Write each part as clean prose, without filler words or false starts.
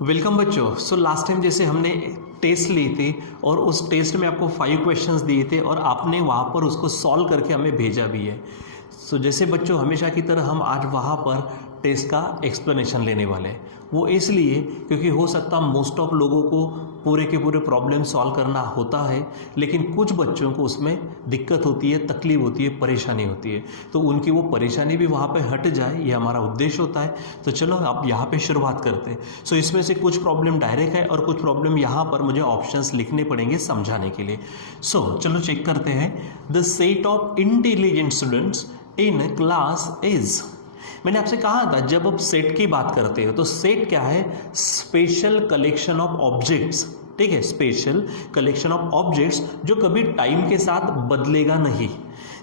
Welcome बच्चों। So last time जैसे हमने टेस्ट ली थी और उस टेस्ट में आपको 5 क्वेश्चंस दिए थे और आपने वहाँ पर उसको सॉल्व करके हमें भेजा भी है। सो जैसे बच्चों हमेशा की तरह हम आज वहाँ पर टेस्ट का एक्सप्लेनेशन लेने वाले हैं। वो इसलिए क्योंकि हो सकता मोस्ट ऑफ लोगों को पूरे के पूरे प्रॉब्लम सॉल्व करना होता है, लेकिन कुछ बच्चों को उसमें दिक्कत होती है, तकलीफ होती है, परेशानी होती है। तो उनकी वो परेशानी भी वहाँ पे हट जाए, ये हमारा उद्देश्य होता है। तो चलो अब यहाँ पे शुरुआत करते हैं। सो इसमें से कुछ प्रॉब्लम डायरेक्ट है और कुछ प्रॉब्लम यहाँ पर मुझे ऑप्शंस लिखने पड़ेंगे समझाने के लिए। सो चलो चेक करते हैं। The set of intelligent students in class is. मैंने आपसे कहा था जब आप सेट की बात करते हो तो सेट क्या है? Special collection of objects. ठीक है, स्पेशल कलेक्शन ऑफ ऑब्जेक्ट्स जो कभी टाइम के साथ बदलेगा नहीं।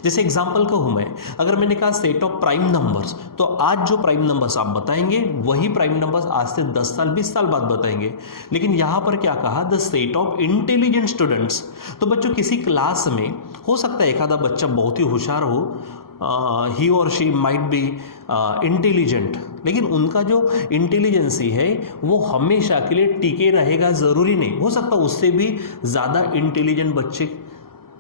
जैसे एग्जांपल कहूँ मैं, अगर मैंने कहा सेट ऑफ प्राइम नंबर्स, तो आज जो प्राइम नंबर्स आप बताएंगे वही प्राइम नंबर्स आज से 10 साल 20 साल बाद बताएंगे। लेकिन यहाँ पर क्या कहा? The set of intelligent students. तो बच्चों किसी क्लास में हो सकता है एक आधा बच्चा बहुत ही होशियार हो, ही और शी माइट बी इंटेलिजेंट, लेकिन उनका जो इंटेलिजेंसी है वो हमेशा के लिए टिके रहेगा ज़रूरी नहीं। हो सकता उससे भी ज़्यादा इंटेलिजेंट बच्चे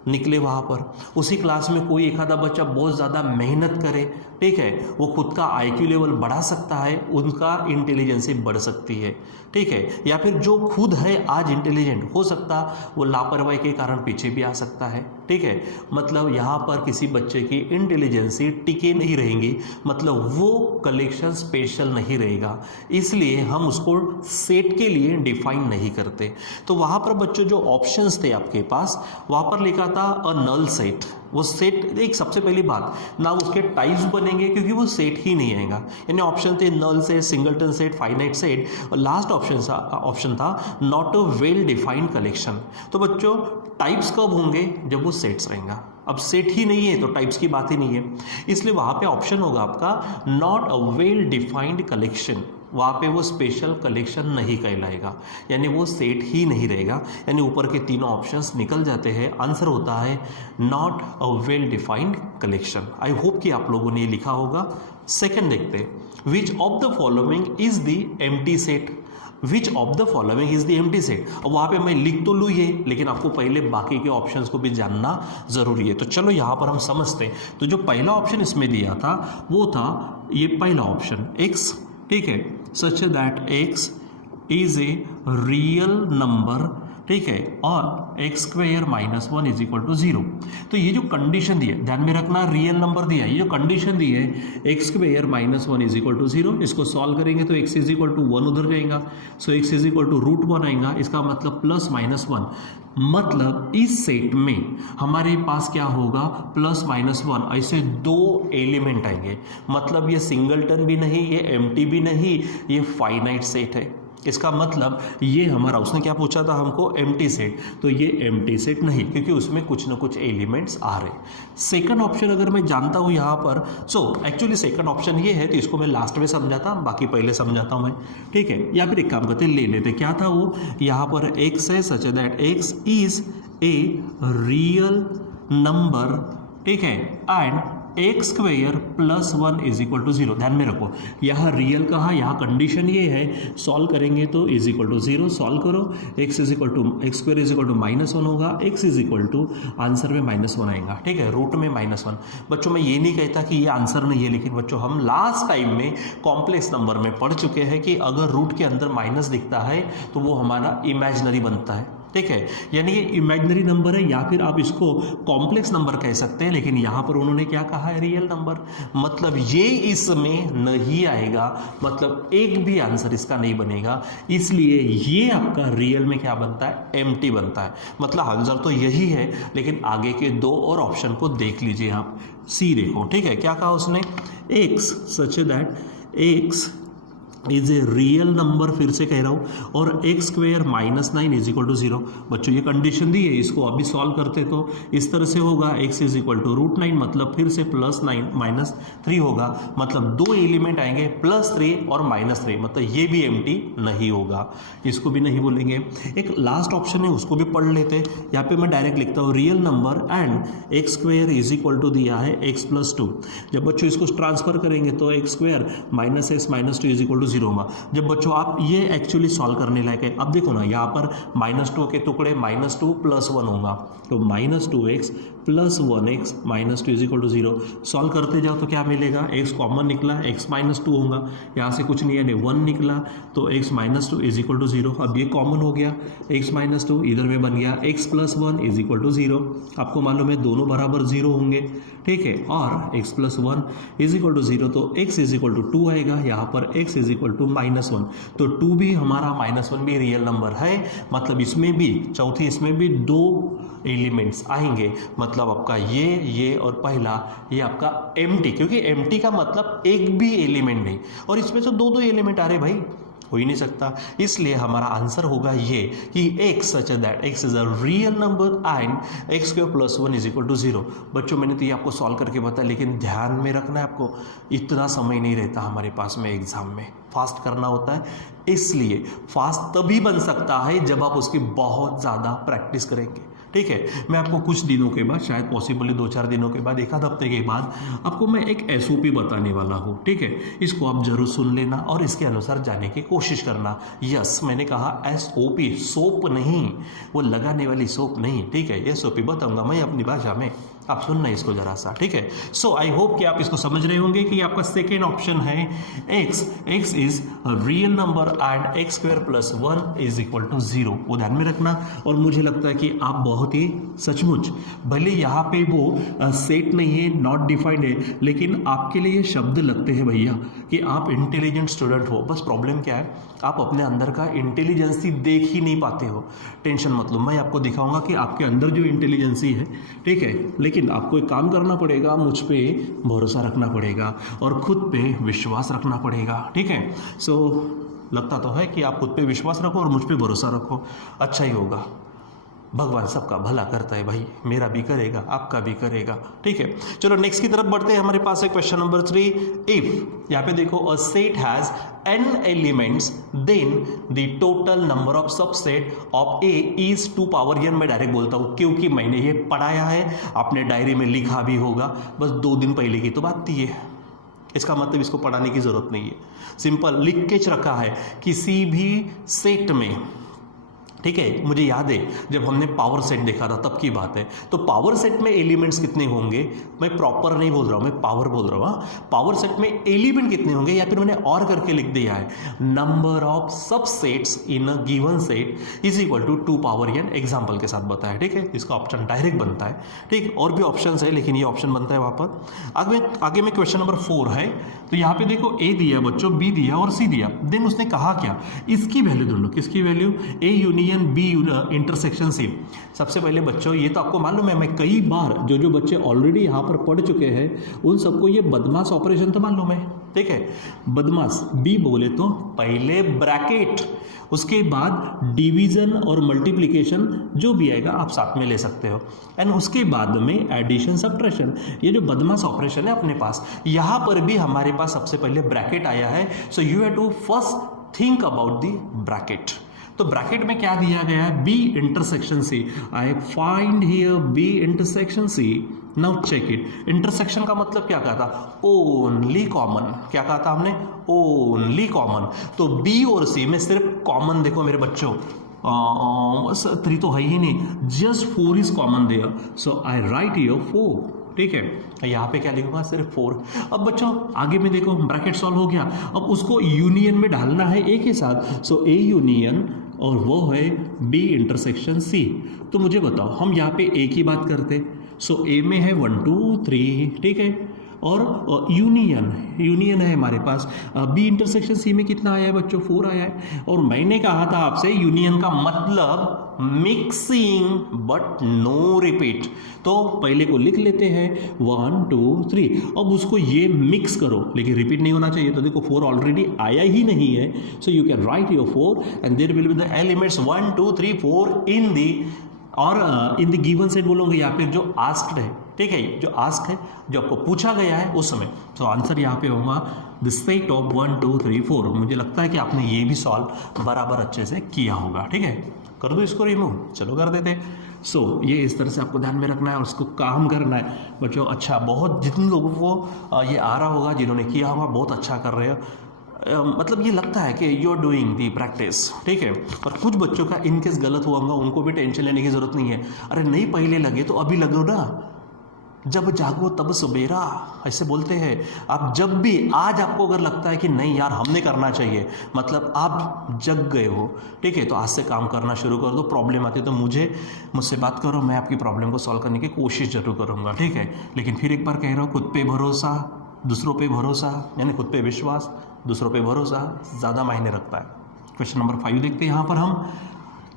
निकले वहाँ पर। उसी क्लास में कोई एक आधा बच्चा बहुत ज़्यादा मेहनत करे, ठीक है, वो खुद का IQ लेवल बढ़ा सकता है, उनका इंटेलिजेंसी बढ़ सकती है। ठीक है, या फिर जो खुद है आज इंटेलिजेंट, हो सकता वो लापरवाही के कारण पीछे भी आ सकता है। ठीक है, मतलब यहाँ पर किसी बच्चे की इंटेलिजेंसी टिके नहीं रहेंगी, मतलब वो कलेक्शन स्पेशल नहीं रहेगा, इसलिए हम उसको सेट के लिए डिफाइन नहीं करते। तो वहाँ पर बच्चों जो ऑप्शंस थे आपके पास, वहाँ पर लिखा था अ नल सेट। वो सेट, एक सबसे पहली बात ना उसके टाइप्स बनेंगे क्योंकि वो सेट ही नहीं आएगा। यानी ऑप्शन थे null set, singleton set, finite set, और लास्ट ऑप्शन था not a well defined collection. तो बच्चों टाइप्स कब होंगे? जब वो सेट्स रहेगा। अब सेट ही नहीं है तो टाइप्स की बात ही नहीं है, इसलिए वहाँ पे ऑप्शन होगा आपका not a well defined collection. वहाँ पे वो स्पेशल कलेक्शन नहीं कहलाएगा, यानी वो सेट ही नहीं रहेगा। यानी ऊपर के तीनों ऑप्शंस निकल जाते हैं। आंसर होता है not a well defined collection. I hope कि आप लोगों ने ये लिखा होगा। सेकंड देखते हैं, which of the following is the empty set. Which of the following is the empty set. अब वहाँ पे मैं लिख तो लूँ ये, लेकिन आपको पहले बाकी के ऑप्शंस को भी जानना जरूरी है। तो चलो यहाँ पर हम समझते हैं। तो जो पहला ऑप्शन इसमें दिया था वो था ये पहला ऑप्शन एक्स। ठीक है, such that x is a real number. ठीक है, और x square minus 1 is equal to 0। तो ये जो कंडीशन दी है, ध्यान में रखना, रियल नंबर दिया है, ये जो कंडीशन दी है x square minus 1 is equal to 0, इसको सॉल्व करेंगे तो एक्स इज इक्वल टू 1 उधर जाएगा, सो एक्स इज इक्वल टू √1 आएगा। इसका मतलब प्लस माइनस 1, मतलब इस सेट में हमारे पास क्या होगा? प्लस माइनस 1, ऐसे दो एलिमेंट आएंगे। मतलब ये सिंगलटन भी नहीं, ये एम्प्टी भी नहीं, ये फाइनाइट सेट है। इसका मतलब ये हमारा, उसने क्या पूछा था हमको? Empty set. तो ये एम्प्टी सेट नहीं, क्योंकि उसमें कुछ ना कुछ एलिमेंट्स आ रहे। सेकंड ऑप्शन अगर मैं जानता हूँ यहाँ पर, सो एक्चुअली सेकंड ऑप्शन ये है, तो इसको मैं लास्ट में समझाता, बाकी पहले समझाता हूँ मैं। ठीक है, या फिर एक काम करते ले लेते, क्या था वो? यहाँ पर एक्स है, such that x is a real number. ठीक है, and x square plus 1 is equal to 0। ध्यान में रखो, यहाँ रियल कहा, यहाँ कंडीशन ये है, सॉल्व करेंगे तो इज इक्वल टू 0, सॉल्व करो, x is equal to x square is equal to minus 1 होगा, x is equal to answer में -1 आएगा। ठीक है, रूट में -1। बच्चों मैं ये नहीं कहता कि ये आंसर नहीं है, लेकिन बच्चों हम लास्ट टाइम में कॉम्प्लेक्स नंबर में पढ़ चुके हैं कि अगर रूट के अंदर माइनस दिखता है तो वो हमारा इमेजिनरी बनता है। ठीक है, यानी ये इमेजिनरी नंबर है, या फिर आप इसको कॉम्प्लेक्स नंबर कह सकते हैं, लेकिन यहाँ पर उन्होंने क्या कहा है? Real number. मतलब ये इसमें नहीं आएगा, मतलब एक भी आंसर इसका नहीं बनेगा, इसलिए ये आपका रियल में क्या बनता है? एम्प्टी बनता है। मतलब आंसर तो यही है, लेकिन आगे के दो और ऑप्शन को देख लीजिए आप। सी देखो, ठीक है, क्या कहा उसने? X such that x is a real number, फिर से कह रहा हूँ, और x square minus 9 is equal to 0। बच्चों ये कंडीशन दी है, इसको अभी सॉल्व करते तो इस तरह से होगा, एक्स इज इक्वल टू √9, मतलब फिर से प्लस 9 माइनस 3 होगा, मतलब दो एलिमेंट आएंगे +3 और -3, मतलब ये भी एम्प्टी नहीं होगा, इसको भी नहीं बोलेंगे। एक लास्ट ऑप्शन है, उसको भी पढ़ लेते। यहाँ पे मैं डायरेक्ट लिखता हूँ real number and x square is equal to दिया है x + 2। जब बच्चों इसको ट्रांसफर करेंगे तो x square -x - 2 is equal to 0 zero होगा। जब बच्चों आप ये एक्चुअली सॉल्व करने लायक है, अब देखो ना यहाँ पर -2 के टुकड़े -2 + 1 होगा, तो -2x + 1x -2 = 0। सॉल्व करते जाओ तो क्या मिलेगा, x कॉमन निकला, x -2 होगा, यहाँ से कुछ नहीं है, 1 निकला, तो x -2 = 0। अब ये कॉमन हो गया, x -2 इधर में बन गया, x + 1 = 0। आपको मालूम है दोनों बराबर 0 होंगे, ठीक है, और x + 1 = 0, तो x = 2 आएगा, यहाँ पर x = -1, तो 2 भी हमारा -1 भी रियल नंबर है, मतलब इसमें भी चौथी इसमें भी 2 एलिमेंट्स आएंगे, मतलब आपका ये और पहला ये आपका एम्प्टी, क्योंकि एम्प्टी का मतलब एक भी एलिमेंट नहीं, और इसमें तो 2 एलिमेंट आ रहे भाई, हो ही नहीं सकता, इसलिए हमारा आंसर होगा ये कि x such that x is a real number and x² + 1 = 0। बच्चों मैंने तो ये आपको सॉल्व करके बताया, लेकिन ध्यान में रखना है आपको, इतना समय नहीं रहता हमारे पास में एग्जाम में, फास्ट करना होता है, इसलिए फास्ट तभी बन सकता है जब आप उसकी बहुत ज़्यादा प्रैक्टिस करेंगे, ठीक है। मैं आपको कुछ दिनों के बाद, शायद पॉसिबली 2-4 दिनों के बाद, 1 हफ्ते के बाद आपको मैं एक SOP बताने वाला हूँ, ठीक है। इसको आप जरूर सुन लेना और इसके अनुसार जाने की कोशिश करना। यस, मैंने कहा SOP, सोप नहीं, वो लगाने वाली सोप नहीं, ठीक है, SOP बताऊंगा मैं अपनी भाषा में, आप सुनना इसको जरा सा, ठीक है। सो आई होप कि आप इसको समझ रहे होंगे कि आपका सेकेंड ऑप्शन है x is real number and x² + 1 = 0, वो ध्यान में रखना। और मुझे लगता है कि आप बहुत ही सचमुच, भले यहाँ पे वो सेट नहीं है, नॉट डिफाइंड है, लेकिन आपके लिए ये शब्द लगते हैं भैया कि आप इंटेलिजेंट स्टूडेंट हो। बस प्रॉब्लम क्या है, आप अपने अंदर का इंटेलिजेंसी देख ही नहीं पाते हो। टेंशन मत लो, मैं आपको दिखाऊंगा कि आपके अंदर जो इंटेलिजेंसी है, ठीक है, लेकिन आपको एक काम करना पड़ेगा, मुझ पे भरोसा रखना पड़ेगा और खुद पे विश्वास रखना पड़ेगा, ठीक है। सो लगता तो है कि आप खुद पे विश्वास रखो और मुझ पे भरोसा रखो, अच्छा ही होगा। भगवान सबका भला करता है भाई, मेरा भी करेगा, आपका भी करेगा, ठीक है। चलो नेक्स्ट की तरफ बढ़ते हैं। हमारे पास है क्वेश्चन नंबर 3। इफ, यहाँ पे देखो, a set has n elements then the total number of subset of A is 2 power n। मैं डायरेक्ट बोलता हूँ क्योंकि मैंने ये पढ़ाया है, आपने डायरी में लिखा भी होगा, बस 2 दिन पहले की तो बात थी ये, इसका मतलब इसको पढ़ाने की जरूरत नहीं है, सिंपल लिख के रखा है किसी भी सेट में, ठीक है। मुझे याद है जब हमने पावर सेट देखा था तब की बात है, तो पावर सेट में एलिमेंट्स कितने होंगे, मैं प्रॉपर नहीं बोल रहा हूँ, मैं पावर बोल रहा हूँ, पावर सेट में एलिमेंट कितने होंगे, या फिर मैंने और करके लिख दिया है, number of subsets in a given set is equal to 2 power n, example के साथ बताया, ठीक है। इसका ऑप्शन डायरेक्ट बनता है, ठीक, और भी ऑप्शन है लेकिन ये ऑप्शन बनता है वहाँ पर। आगे में क्वेश्चन नंबर 4 है, तो यहाँ पे देखो A दिया बच्चों, B दिया और C दिया, देन उसने कहा क्या, इसकी वैल्यू ढूंढो, किसकी value, A union B intersection C। सबसे पहले बच्चों ये तो आपको मालूम है, मैं कई बार जो बच्चे ऑलरेडी यहाँ पर पढ़ चुके हैं उन सबको ये बदमाश ऑपरेशन तो मालूम है, ठीक है। बदमाश B बोले तो पहले ब्रैकेट, उसके बाद डिवीजन और मल्टीप्लिकेशन जो भी आएगा आप साथ में ले सकते हो, एंड उसके बाद में एडिशन सब्ट्रैक्शन, ये जो बदमाश ऑपरेशन है अपने पास, यहाँ पर भी हमारे पास सबसे पहले ब्रैकेट आया है। So you have to first think about the bracket. तो ब्रैकेट में क्या दिया गया है, B intersection C। I find here B intersection C। Now check it. Intersection का मतलब क्या कहा था, ओनली कॉमन, क्या कहा था हमने, ओनली कॉमन। तो B और C में सिर्फ कॉमन, देखो मेरे बच्चों, 3 तो है ही नहीं, just 4 is common there, so I write here 4, ठीक है। यहाँ पे क्या लिखूंगा, सिर्फ 4। अब बच्चों आगे में देखो, ब्रैकेट सॉल्व हो गया, अब उसको यूनियन में डालना है A के साथ, सो A यूनियन और वो है B इंटरसेक्शन C। तो मुझे बताओ, हम यहाँ पे A की बात करते, सो A में है 1 2 3, ठीक है, और यूनियन है हमारे पास B इंटरसेक्शन C में कितना आया है बच्चों, 4 आया है। और मैंने कहा था आपसे यूनियन का मतलब मिक्सिंग बट नो रिपीट, तो पहले को लिख लेते हैं 1 2 3, अब उसको ये मिक्स करो, लेकिन रिपीट नहीं होना चाहिए, तो देखो 4 ऑलरेडी आया ही नहीं है, so you can write your 4 and there will be the elements 1 2 3 4 in the, और इन द गिवन सेट बोलोगे या फिर जो आस्क्ड है, ठीक है, जो आस्क है, जो आपको पूछा गया है उस समय। तो आंसर यहाँ पे होगा द सेट ऑफ 1 2 3 4। मुझे लगता है कि आपने ये भी सॉल्व बराबर अच्छे से किया होगा, ठीक है। कर दो इसको रिमूव, चलो कर देते। सो ये इस तरह से आपको ध्यान में रखना है और उसको काम करना है बच्चों। अच्छा, बहुत जितने लोगों को ये आ रहा होगा, जिन्होंने किया होगा, बहुत अच्छा कर रहे हो, मतलब ये लगता है कि you are doing the practice, ठीक है। और कुछ बच्चों का इनकेस गलत हुआ होगा, उनको भी टेंशन लेने की ज़रूरत नहीं है। अरे नहीं पहले लगे तो अभी लगो ना, जब जागो तब सवेरा, ऐसे बोलते हैं। आप जब भी, आज आपको अगर लगता है कि नहीं यार हमने करना चाहिए, मतलब आप जग गए हो, ठीक है, तो आज से काम करना शुरू कर दो। प्रॉब्लम आती है तो मुझसे बात करो, मैं आपकी प्रॉब्लम को सॉल्व करने की कोशिश जरूर करूँगा, ठीक है। लेकिन फिर एक बार कह रहा हूँ, खुद पे भरोसा, दूसरों पे भरोसा, यानी खुद पे विश्वास, दूसरों पे भरोसा ज़्यादा मायने रखता है। क्वेश्चन नंबर 5 देखते हैं यहाँ पर हम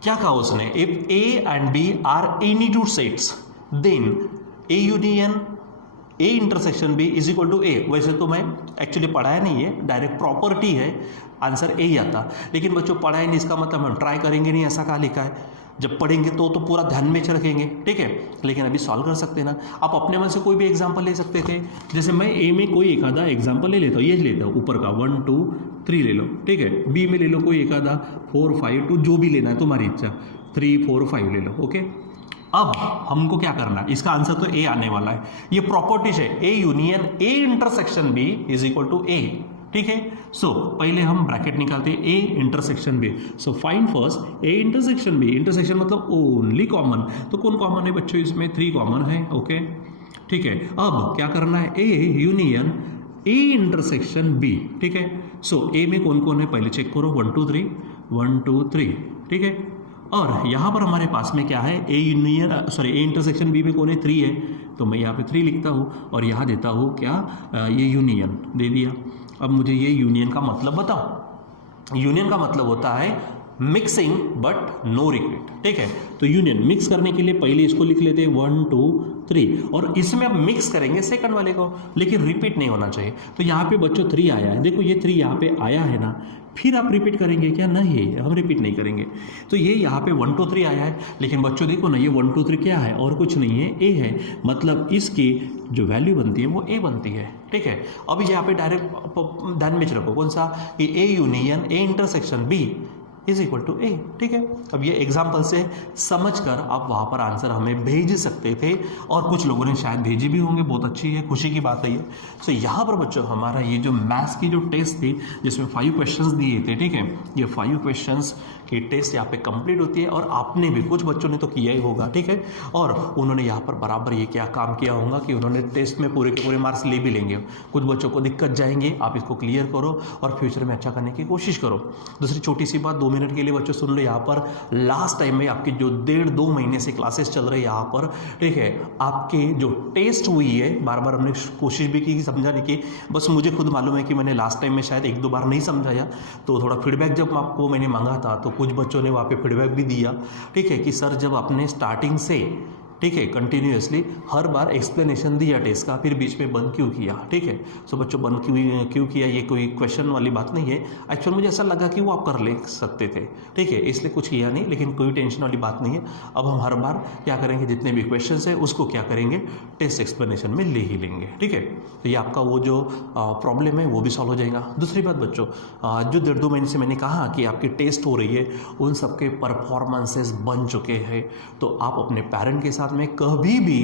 क्या कहा उसने। If A and B are any two sets then A union A intersection B is equal to A. वैसे तो मैं एक्चुअली पढ़ाया नहीं है, डायरेक्ट प्रॉपर्टी है, आंसर ए ही आता। लेकिन बच्चों पढ़ाया नहीं, इसका मतलब हम ट्राई करेंगे नहीं, ऐसा कहा लिखा है। जब पढ़ेंगे तो पूरा ध्यान में रखेंगे, ठीक है। लेकिन अभी सॉल्व कर सकते हैं ना, आप अपने मन से कोई भी एग्जांपल ले सकते थे। जैसे मैं ए में कोई एक आधा एग्जांपल ले लेता हूँ, ये लेता हूँ ऊपर का 1 2 3 ले लो, ठीक है। बी में ले लो कोई एक आधा 4 5 2, जो भी लेना है तुम्हारी इच्छा, 3 4 5 ले लो, ओके। अब हमको क्या करना है, इसका आंसर तो ए आने वाला है। ये प्रॉपर्टीज है, A union A intersection B is equal to A, ठीक है। सो पहले हम ब्रैकेट निकालते हैं, A intersection B. So find first A intersection B. Intersection मतलब ओनली कॉमन, तो कौन कॉमन है बच्चों इसमें, 3 कॉमन है, ओके, ठीक है। अब क्या करना है, A union A intersection B, ठीक है। सो ए में कौन कौन है पहले चेक करो, 1 2 3 1 2 3, ठीक है। और यहाँ पर हमारे पास में क्या है, A union A intersection B में कौन है, 3 है, तो मैं यहाँ पे 3 लिखता हूँ और यहाँ देता हूँ क्या, ये यूनियन दे दिया। अब मुझे ये यूनियन का मतलब बताओ। यूनियन का मतलब होता है मिक्सिंग बट नो रिपीट, ठीक है। तो यूनियन मिक्स करने के लिए पहले इसको लिख लेते हैं 1 2 3, और इसमें अब मिक्स करेंगे सेकंड वाले को, लेकिन रिपीट नहीं होना चाहिए। तो यहाँ पे बच्चों 3 आया है, देखो ये 3 यहाँ पे आया है ना, फिर आप रिपीट करेंगे क्या, नहीं हम रिपीट नहीं करेंगे। तो ये यहाँ पे 1 2 3 आया है, लेकिन बच्चों देखो ना, ये 1 2 3 क्या है, और कुछ नहीं है, ए है, मतलब इसकी जो वैल्यू बनती है वो ए बनती है, ठीक है। अब यहाँ पे डायरेक्ट ध्यान में रखो, कौन सा, कि A union A intersection B is equal to A, ठीक है। अब ये एग्जाम्पल से समझकर आप वहाँ पर आंसर हमें भेज सकते थे, और कुछ लोगों ने शायद भेजी भी होंगे, बहुत अच्छी है, खुशी की बात है ये। तो यहाँ पर बच्चों हमारा ये जो मैथ्स की जो टेस्ट थी, जिसमें 5 क्वेश्चंस दिए थे, ठीक है, ये 5 क्वेश्चंस की टेस्ट यहाँ पे कंप्लीट होती है। और आपने भी, कुछ बच्चों ने तो किया ही होगा, ठीक है, और उन्होंने यहाँ पर बराबर ये क्या काम किया होगा कि उन्होंने टेस्ट में पूरे के पूरे मार्क्स ले भी लेंगे। कुछ बच्चों को दिक्कत जाएंगे, आप इसको क्लियर करो और फ्यूचर में अच्छा करने की कोशिश करो। दूसरी छोटी सी बात, 2 मिनट के लिए बच्चों सुन लो, यहाँ पर लास्ट टाइम में आपकी जो 1.5-2 महीने से क्लासेस चल रही है यहाँ पर, ठीक है, आपके जो टेस्ट हुई है, बार बार हमने कोशिश भी की समझाने की, बस मुझे खुद मालूम है कि मैंने लास्ट टाइम में शायद 1-2 बार नहीं समझाया, तो थोड़ा फीडबैक जब आपको मैंने मांगा था तो कुछ बच्चों ने वहाँ पे फीडबैक भी दिया, ठीक है, कि सर जब आपने स्टार्टिंग से, ठीक है, कंटिन्यूसली हर बार एक्सप्लेनेशन दिया टेस्ट का, फिर बीच में बंद क्यों किया, ठीक है। सो बच्चों बंद क्यों किया, ये कोई क्वेश्चन वाली बात नहीं है। एक्चुअल मुझे ऐसा लगा कि वो आप कर ले सकते थे, ठीक है, इसलिए कुछ किया नहीं, लेकिन कोई टेंशन वाली बात नहीं है। अब हम हर बार क्या करेंगे, जितने भी क्वेश्चन है उसको क्या करेंगे, टेस्ट एक्सप्लेनेशन में ले ही लेंगे, ठीक है। तो ये आपका वो जो प्रॉब्लम है वो भी सॉल्व हो जाएगा। दूसरी बात बच्चों, जो 1.5-2 महीने से मैंने कहा कि आपकी टेस्ट हो रही है, उन सबके परफॉर्मेंसेस बन चुके हैं, तो आप अपने पेरेंट के साथ में कभी भी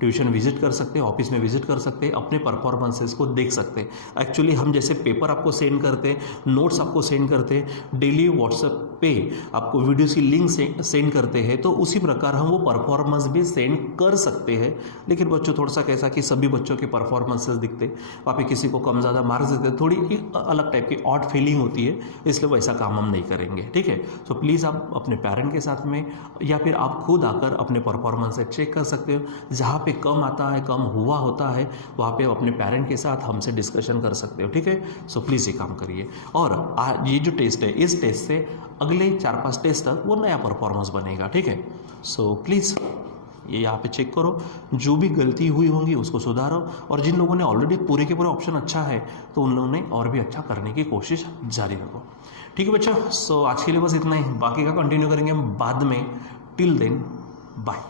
ट्यूशन विजिट कर सकते हैं, ऑफिस में विजिट कर सकते हैं, अपने परफॉर्मेंसेस को देख सकते हैं। एक्चुअली हम जैसे पेपर आपको सेंड करते हैं, नोट्स आपको सेंड करते हैं, डेली व्हाट्सएप पे आपको वीडियोस की लिंक सेंड करते हैं, तो उसी प्रकार हम वो परफॉर्मेंस भी सेंड कर सकते हैं। लेकिन बच्चों थोड़ा सा कैसा कि सभी बच्चों के परफॉर्मेंसेस दिखते, वहाँ पे किसी को कम ज़्यादा मार्क्स देते, थोड़ी एक अलग टाइप की ऑड फीलिंग होती है, इसलिए वैसा काम हम नहीं करेंगे, ठीक है। सो प्लीज़ आप अपने पेरेंट के साथ में या फिर आप खुद आकर अपने परफॉर्मेंस चेक कर सकते हो। जहाँ पे कम आता है, कम हुआ होता है, वहाँ पे अपने पेरेंट के साथ हमसे डिस्कशन कर सकते हो, ठीक है। सो प्लीज़ ये काम करिए। और ये जो टेस्ट है, इस टेस्ट से अगले 4-5 टेस्ट तक वो नया परफॉर्मेंस बनेगा, ठीक है। सो प्लीज़ ये यहाँ पे चेक करो, जो भी गलती हुई होंगी उसको सुधारो, और जिन लोगों ने ऑलरेडी पूरे के पूरे ऑप्शन अच्छा है तो उन लोगों ने और भी अच्छा करने की कोशिश जारी रखो, ठीक है बच्चों। सो आज के लिए बस इतना ही, बाकी का कंटिन्यू करेंगे हम बाद में। Till then bye.